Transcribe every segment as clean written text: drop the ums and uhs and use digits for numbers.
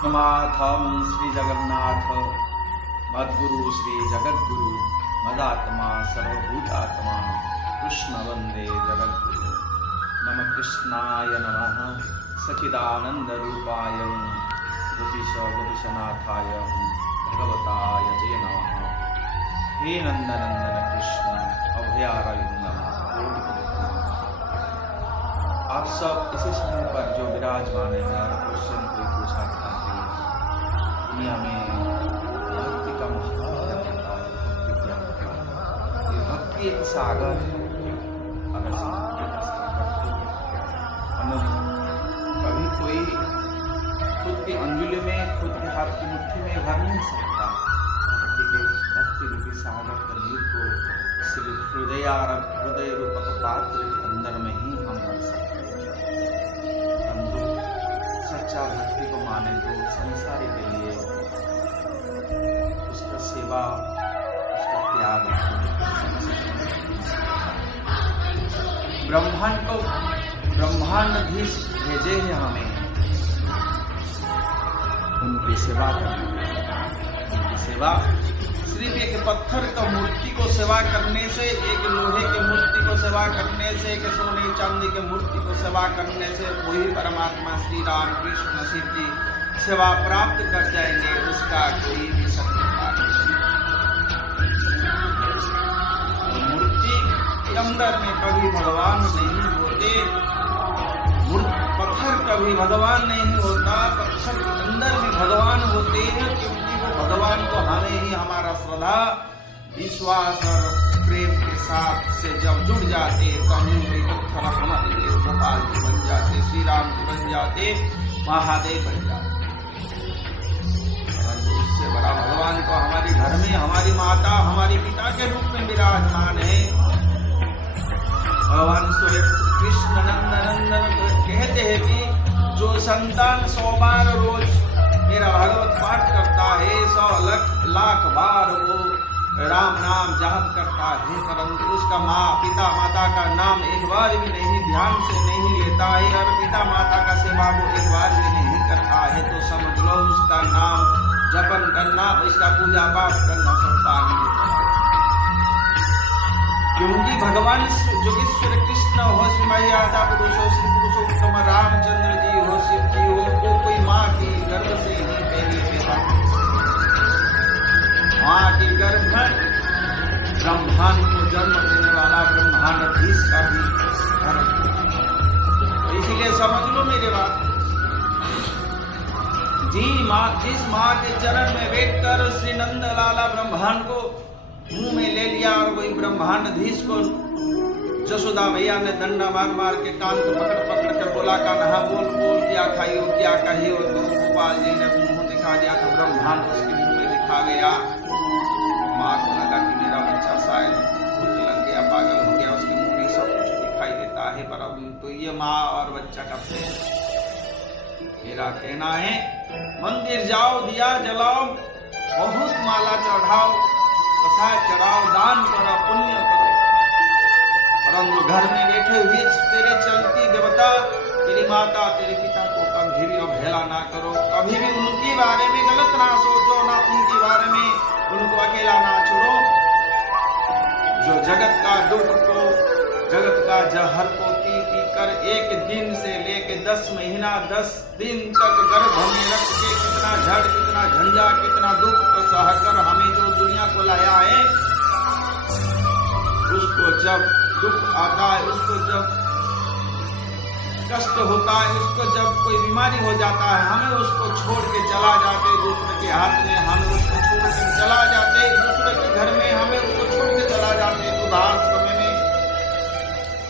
नमाथम श्री जगन्नाथ मद्गुरु श्री जगद्गुरु मदात्मा सर्वभूतात्मा कृष्ण वंदे जगद्गुरु। नम कृष्णाय नमः सखिदानंद रूपाय गोपीशनाथाय भगवताय ते नमः। हे नंदनंदन कृष्ण अभयारविंदम। आप सब इसी समय पर जो विराजमान है, क्वेश्चन कोई पूछा था कि दुनिया में भक्ति का महात्मा होता है, भक्ति क्या होता है? ये भक्ति एक सागर है। अगर भक्ति का सागर हम कभी कोई खुद की अंजुली में, खुद के हाथ की मुट्ठी में भर नहीं सकता। भक्ति रूपी सागर का नीर को सिर्फ हृदय रूपक पात्र के अंदर में ही हम भर सकते हैं। सच्चा भक्ति को माने तो संसारी के लिए उसका सेवा, उसका त्याग ब्रह्मांडधीश भेजे हैं हमें उनकी सेवा करने। उनकी सेवा सिर्फ एक पत्थर का मूर्ति को सेवा करने से, एक लोहे के मूर्ति को सेवा करने से, एक सोने चांदी के मूर्ति को सेवा करने से वही परमात्मा श्री राम कृष्ण शिव जी सेवा प्राप्त कर जाएंगे, उसका कोई भी सत्ता नहीं। मूर्ति के अंदर में कभी भगवान नहीं होते, पत्थर कभी भगवान नहीं होता, पत्थर के अंदर में भगवान होते हैं, क्योंकि वो भगवान को हमें ही हमारा श्रद्धा विश्वास और प्रेम के साथ से जब जुड़ जाते तो हम पत्थर हमारे लिए गोपाल जी बन जाते, श्री राम जी बन जाते, महादेव बन जाते। परंतु उससे बड़ा भगवान को हमारे घर में हमारी माता, हमारे पिता के रूप में विराजमान है। भगवान स्वयं कृष्ण नंदन कहते हैं कि जो संतान 100 बार रोज मेरा भगवत पाठ करता है, 100 लाख बार वो राम नाम जाप करता है, परंतु उसका पिता माता का नाम एक बार भी नहीं ध्यान से नहीं लेता है और पिता माता का सेवा वो एक बार भी नहीं करता है, तो समझ लो उसका नाम जपन करना, उसका पूजा पाठ करना सब पानी में चला। क्योंकि भगवान जोगेश्वर कृष्ण हो, श्री मैया पुरुषो श्री पुरुषोत्तम रामचंद्र जी हो, शिव जी हो, वो कोई माँ की गर्भ से ही पहले पैदा, माँ की गर्भ ब्रह्मांड को जन्म देने वाला ब्रह्मांडधीश का भी गर्भ। तो इसीलिए समझ लो मेरे बात, जिस माँ के चरण में बैठकर श्री नंद लाला ब्रह्मांड को मुंह में ले लिया और वही ब्रह्मांडधीश को जसोदा मैया ने डंडा मार मार के कान को पकड़ कर बोला, कान्हा बोल बोल क्या खाई हो क्या कही हो, तो गोपाल जी ने मुंह दिखा दिया तो ब्रह्मांड उसके मुंह में दिखा गया। माँ को लगा कि मेरा बच्चा शायद भूख लग गया, पागल हो गया, उसके मुंह में सब कुछ दिखाई देता है, पर तो ये माँ और बच्चा का प्रेम। मेरा कहना है मंदिर जाओ, दिया जलाओ, बहुत माला चढ़ाओ, प्रसाद चढ़ाओ, दान करो, पुण्य करो, परंतु घर में बैठे हुए तेरे चलती देवता, तेरी माता, तेरे पिता को कभी भी अवहेला ना करो, कभी भी उनके बारे में गलत ना सोचो, ना उनके बारे में उनको अकेला ना छोड़ो। जो जगत का दुख को, जगत का जहर को पी पी कर एक दिन से लेके 10 महीना 10 दिन तक गर्भ में रख के कितना झड़, कितना झंझा, कितना दुख को सहकर हमें जो दुनिया को लाया है, उसको जब दुख आता है, उसको जब कष्ट होता है, उसको जब कोई बीमारी हो जाता है, हमें उसको छोड़ के चला जाते, दूसरे के हाथ में हमें उसको छोड़ के चला जाते, दूसरे के घर में हमें उसको छोड़ के चला जाते। उदार समय में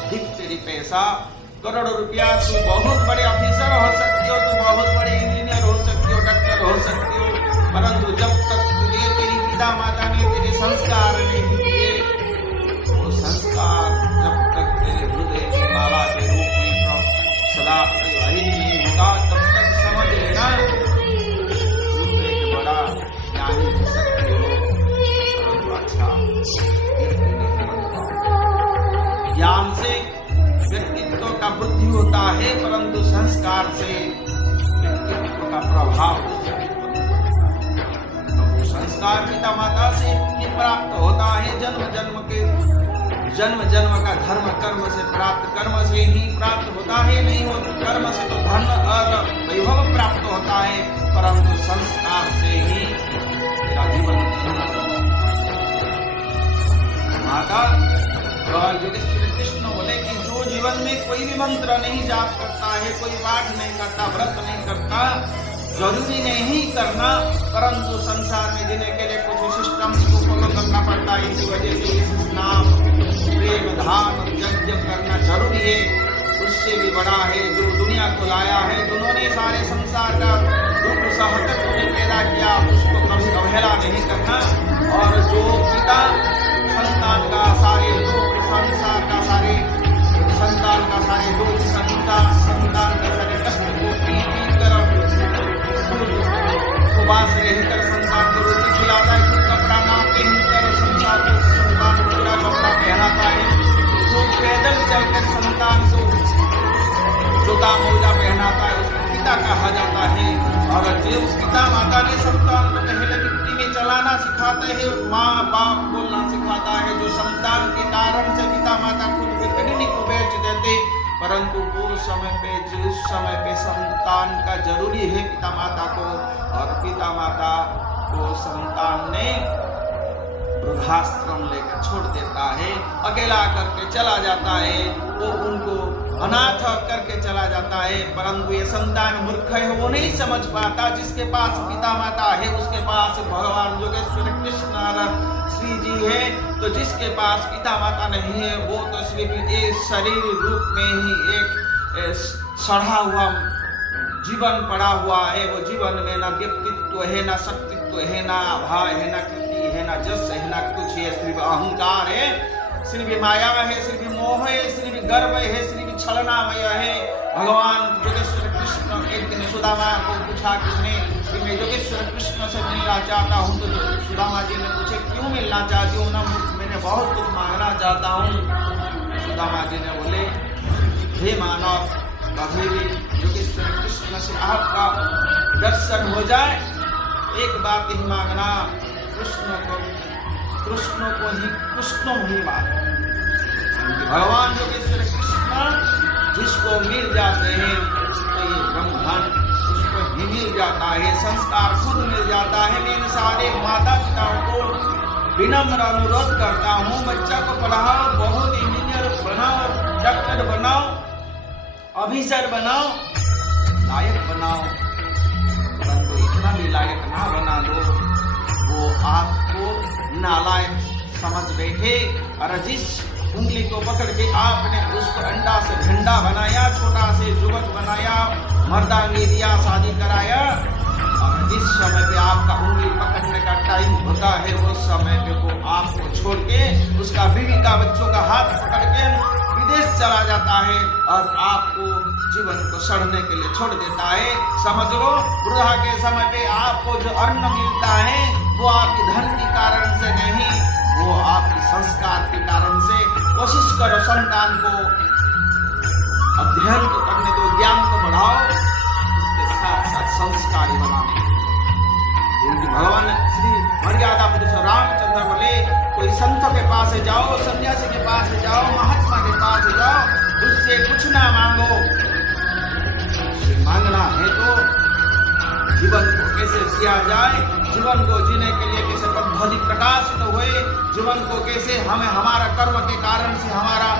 अधिक तेरी पैसा, करोड़ों रुपया, तू बहुत बड़े ऑफिसर हो सकती हो, तू बहुत बड़े इंजीनियर हो सकती हो, डॉक्टर हो सकती हो, परंतु जब तक तुझे तेरी पिता माता ने तेरे संस्कार नहीं दिए, वो संस्कार जब तक तेरे हृदय में माला के रूप में सदा प्रवाहित नहीं होगा, तब तक समझ लेना तुम एक बड़ा ज्ञानी हो सकते हो, परंतु अच्छा ज्ञान से व्यक्तित्व का वृद्धि होता है, परंतु संस्कार से व्यक्तित्व का प्रभाव तो वो संस्कार पिता माता से ही प्राप्त होता है। जन्म जन्म का धर्म कर्म से प्राप्त, कर्म से ही प्राप्त होता है। नहीं हो कर्म से तो धन और वैभव प्राप्त होता है, परंतु संस्कार से ही तेरा जीवन माता योगेश्वर कृष्ण बोले कि जो जीवन में कोई भी मंत्र नहीं जाप करता है, कोई पाठ नहीं करता, व्रत नहीं करता, जरूरी नहीं करना, परंतु संसार में जीने के लिए कुछ सिस्टम्स को फॉलो करना पड़ता है। इसी वजह से इस नाम प्रेम धाम यज्ञ करना जरूरी है। उससे भी बड़ा है जो दुनिया को लाया है, जिन्होंने सारे संसार का दुख सहतक पैदा किया, उसको कभी अवहेला नहीं करना। और जो पिता संतान का सारे दुख, संसार का सारे संतान का सारे दुख, संतान का सारे कष्ट को पी कर उपवास रहकर संतान को रोटी खिलाता है, खुद कपड़ा ना पहनकर संसार को संतान को पूरा कपड़ा पहनाता है, जो पैदल चलकर संतान को जूता मोजा पहनाता है, उसको पिता कहा जाता है। और जो पिता माता ने संतान को पहले मिट्टी में चलाना सिखाते हैं, माँ बाप बोलना सिखाता है, जो संतान के कारण से पिता माता खुद के किडनी को बेच देते, परंतु वो समय पे जिस समय पे संतान का जरूरी है पिता माता को, और पिता माता को संतान ने वृद्धाश्रम लेकर छोड़ देता है, अकेला करके चला जाता है, वो उनको अनाथ करके चला जाता है। परंतु ये संतान मूर्ख है, वो नहीं समझ पाता। जिसके पास पिता माता है उसके पास भगवान योगेश्वर कृष्ण श्री जी है, तो जिसके पास पिता माता नहीं है वो तो सिर्फ एक शरीर रूप में ही एक सड़ा हुआ जीवन पड़ा हुआ है। वो जीवन में न व्यक्तित्व है, न शक्तित्व है, न भाव है, न कृति है, न जस है, न कुछ है, सिर्फ अहंकार है, सिर्फ माया है, सिर्फ मोह है, सिर्फ गर्व है, सिर्फ छलनामय है। भगवान योगेश्वर कृष्ण एक दिन सुदामा को पूछा किसने कि मैं योगेश्वर कृष्ण से मिलना चाहता हूँ, तो सुदामा जी ने पूछे क्यों मिलना चाहती हूँ ना, मैंने बहुत कुछ मांगना चाहता हूँ। सुदामा जी ने बोले हे मानव, कभी भी योगेश्वर कृष्ण से आपका दर्शन हो जाए, एक बात ही मांगना, कृष्ण ही मांगो। भगवान योगेश्वर कृष्ण जिसको मिल जाते हैं तो ये ब्रह्मांड उसको ही मिल जाता है, संस्कार खुद मिल जाता है। मैं सारे माता पिताओं को विनम्र अनुरोध करता हूँ, बच्चा को पढ़ाओ, बहुत इंजीनियर बनाओ, डॉक्टर बनाओ, ऑफिसर बनाओ, लायक बनाओ, परंतु इतना भी लायक ना बना दो वो आपको नालायक समझ बैठे। और जिस उंगली को पकड़ के आपने उसको अंडा से झंडा बनाया, छोटा से युवक बनाया, मर्दांगी दिया, शादी कराया, और जिस समय पे आपका उंगली पकड़ने का टाइम होता है उस समय पे वो आपको छोड़ के उसका बीवी का बच्चों का हाथ पकड़ के विदेश चला जाता है और आपको जीवन को सड़ने के लिए छोड़ देता है। समझ लो, वृद्धा के समय पे आपको जो अन्न मिलता है वो आपकी धन के कारण से नहीं, वो आपके संस्कार के कारण से। कोशिश करो संतान को अध्ययन तो करने दो, ज्ञान तो बढ़ाओ, उसके साथ साथ संस्कारी बनाने। क्योंकि भगवान श्री मर्यादा पुरुष रामचंद्र बोले कोई संत के पास जाओ, सन्यासी के पास जाओ, महात्मा के पास जाओ, उससे कुछ ना मांगो, उससे मांगना है तो जीवन को कैसे जिया जाए, जीवन को जीने के लिए कैसे पद्धति प्रकाशित हुए, जीवन को कैसे हमें हमारा कर्म के कारण से हमारा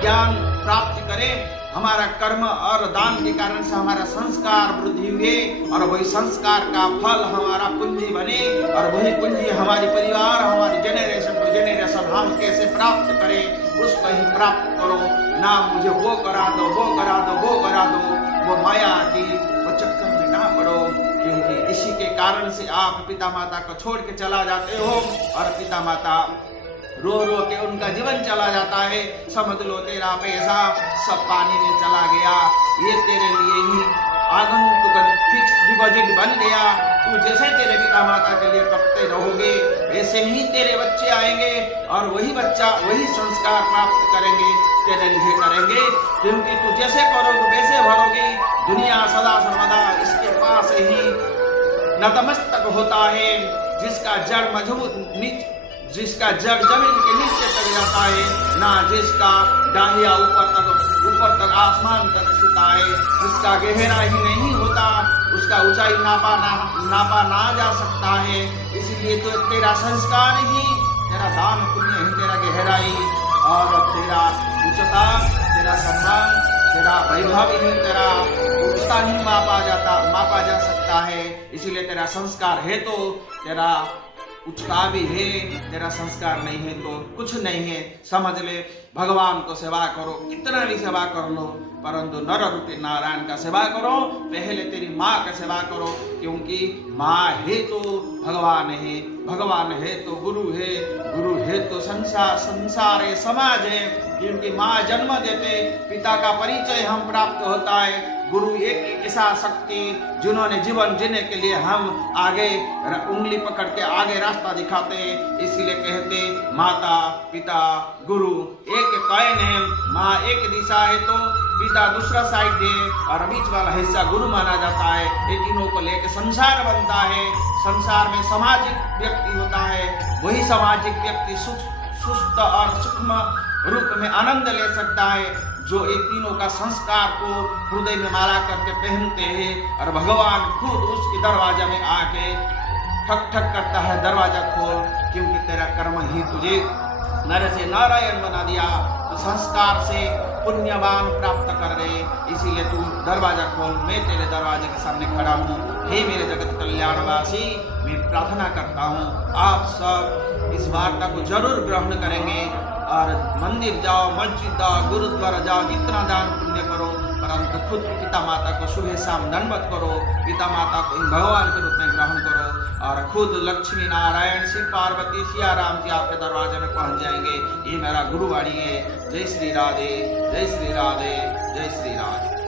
ज्ञान प्राप्त करे, हमारा कर्म और दान के कारण से हमारा संस्कार वृद्धि हुए और वही संस्कार का फल हमारा पूंजी बने और वही पूंजी हमारी परिवार, हमारी जेनरेशन टू जेनरेशन हम कैसे प्राप्त करें, उसको ही प्राप्त करो। ना मुझे वो करा दो, वो करा दो, वो करा दो, वो माया की वो चक्कर में ना पड़ो, क्योंकि इसी के कारण से आप पिता माता को छोड़ के चला जाते हो और पिता माता रो रो के उनका जीवन चला जाता है। समझ लो तेरा पैसा सब पानी में चला गया, ये तेरे लिए ही आगंतुक फिक्स डिपॉजिट बन गया। तू जैसे तेरे पिता माता के लिए करते रहोगे वैसे ही तेरे बच्चे आएंगे और वही बच्चा वही संस्कार प्राप्त करेंगे, तेरे लिए करेंगे, क्योंकि तू जैसे करोगे वैसे भरोगे। दुनिया सदा सर्वदा इसके पास प्रकाश ही नतमस्तक होता है, जिसका जड़ मजबूत जिसका जड़ जमीन के नीचे तक जाता है, ना जिसका डाहिया ऊपर तक आसमान तक छूता है, जिसका गहरा ही नहीं होता, उसका ऊंचाई नापा ना जा सकता है। इसलिए तो तेरा संस्कार ही, तेरा दान पुण्य ही, तेरा गहराई और तेरा उच्चता, तेरा सम्मान, तेरा वैभव ही, तेरा उच्चता ही मापा जा सकता है। इसीलिए तेरा संस्कार है तो तेरा उच्चता भी है, तेरा संस्कार नहीं है तो कुछ नहीं है। समझ ले, भगवान को सेवा करो, कितना भी सेवा कर लो, परंतु नर रूपी नारायण का सेवा करो। पहले तेरी माँ का सेवा करो, क्योंकि माँ है तो भगवान है, भगवान है तो गुरु है तो संसार है, समाज है। क्योंकि माँ जन्म देते, पिता का परिचय हम प्राप्त होता है। गुरु एक ऐसा शक्ति जिन्होंने जीवन जीने के लिए हम आगे उंगली पकड़ के आगे रास्ता दिखाते। इसीलिए कहते माता पिता गुरु एक कॉइन है। माँ एक दिशा है तो पिता दूसरा साइड है, और बीच वाला हिस्सा गुरु माना जाता है। ये तीनों को लेकर संसार बनता है। संसार में सामाजिक व्यक्ति होता है, वही सामाजिक व्यक्ति सुस्त और सूक्ष्म रूप में आनंद ले सकता है, जो ये तीनों का संस्कार को हृदय में माला करके पहनते हैं। और भगवान खुद उसके दरवाजा में आके ठक ठक करता है, दरवाजा खोल, क्योंकि तेरा कर्म ही तुझे नर से नारायण बना दिया, तो संस्कार से पुण्यवान प्राप्त कर दे। इसीलिए तू दरवाजा खोल, मैं तेरे दरवाजे के सामने खड़ा हूँ। हे मेरे जगत कल्याणवासी, मैं प्रार्थना करता हूँ आप सब इस वार्ता को जरूर ग्रहण करेंगे, और मंदिर जाओ, मस्जिद जाओ, गुरुद्वारा जाओ, जितना दान पुण्य करो, परंतु खुद पिता माता को सुबह शाम दंडवत करो, पिता माता को भगवान के रूप में ग्रहण करो, और खुद लक्ष्मी नारायण शिव पार्वती सिया राम जी आपके दरवाजे में पहुंच जाएंगे। ये मेरा गुरुवाणी है। जय श्री राधे, जय श्री राधे, जय श्री राधे।